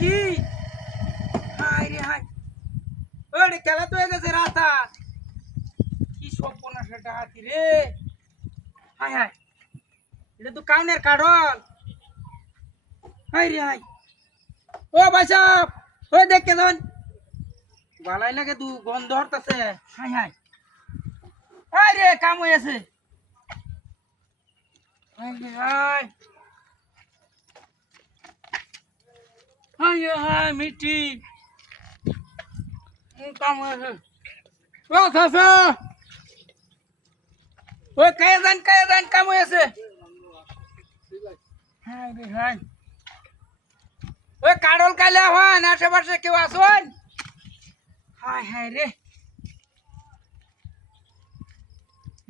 কি হাই রে হাই ওরে খেলা তো হয়ে গেছে রাস্তা কি সর্বনাশ একটা হাতি রে হাই হাই এটা তো কাউনের কারণ হাই রে হাই ও ভাই সাহেব ও দেখ কেন ভালাই লাগে তু গন্ধ হরতাছে হাই হাই হাই রে কাম হয়েছে হাই রে হাই হাই রে হাই মিটি কাম হয়েছে ও সাসা ও কায়া যান কাম হয়েছে হাই রে হাই ওই কাড়ল কাইলে হন আশেপাশে কেউ আসুন হাই হাই রে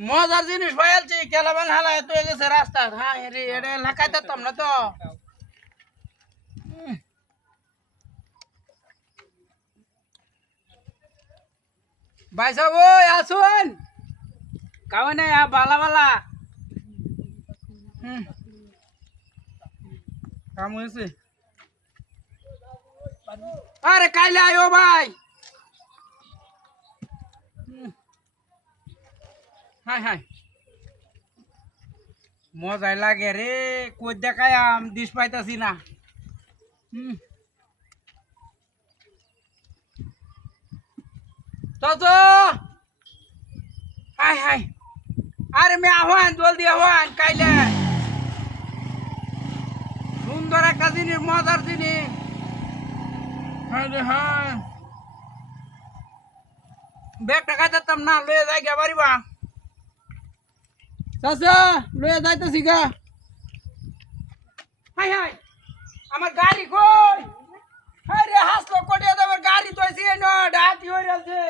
মজার জিনিস পাইলছি কেলাবান হালা এত গেছে রাস্তা হাই রে এটা এলাকায় যেতাম না তো ভাই সাহেব ওই আসুন কাওয়া নাই বালা বালা কাম হয়েছে আরে কাইলে আয়ো ভাই হাই হাই মজাই লাগে রে কই দেখায় দিস পাইতাছি না তো হাই হাই আরে মে আহ্বান জলদি আহ্বান কাইলে সুন্দর একটা জিনিস মজার জিনিস হাই রে হাই ব্যাগটা খাইতাম না লয়ে যাই গে বাড়িবা চাচা লয়ে যাইতেছি গা হাই হাই আমার গাড়ি কই হাই রে হাসলো কোটিয়া তো আমার গাড়ি তো আছে না ডাতি হয়ে গেছে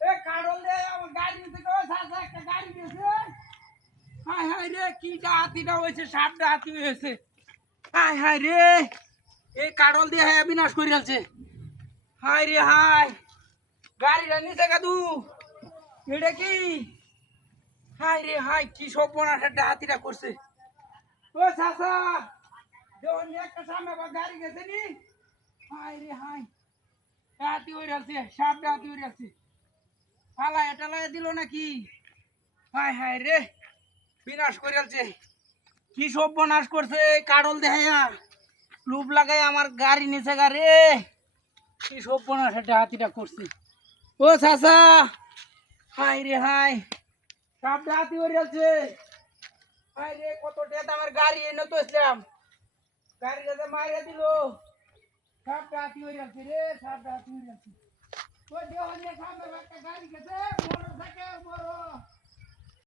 এ কাড়ল দে আমার গাড়ি নিতে কই চাচা একটা গাড়ি দিয়েছে হাই হাই রে কি ডাতিটা হইছে সাত ডাতি হইছে হাই হাই রে এই কাড়ল দিয়ে হ্যাঁ বিনাশ করে গেছে হাই রে হাই গাড়িটা নিচে কাদু এটা কি হাই রে হাই কি সর্বনাশ একটা হাতিটা করছে ও চাচা দেওয়ান একটা সামনে আবার গাড়ি গেছে নি হাই রে হাই হাতি হয়ে গেছে সাপটা হাতি হয়ে গেছে হালা এটা লাগে দিল নাকি হাই হাই রে বিনাশ করে গেছে কি সর্বনাশ করছে কাড়ল দেখাইয়া লুপ লাগাই আমার গাড়ি নিচে গাড়ি কি সর্বনাশ একটা হাতিটা করছে ও চাচা হাই রে হাই সাপটা হাতি হয়ে গেছে হাই রে কত টাকা আমার গাড়ি এনে তো আসলাম গাড়ি যাতে মারিয়া দিল সাপটা হাতি হয়ে গেছে রে সাপটা হাতি হয়ে গেছে ওই দেওয়ান সামনে একটা গাড়ি গেছে মোটরসাইকেল বড়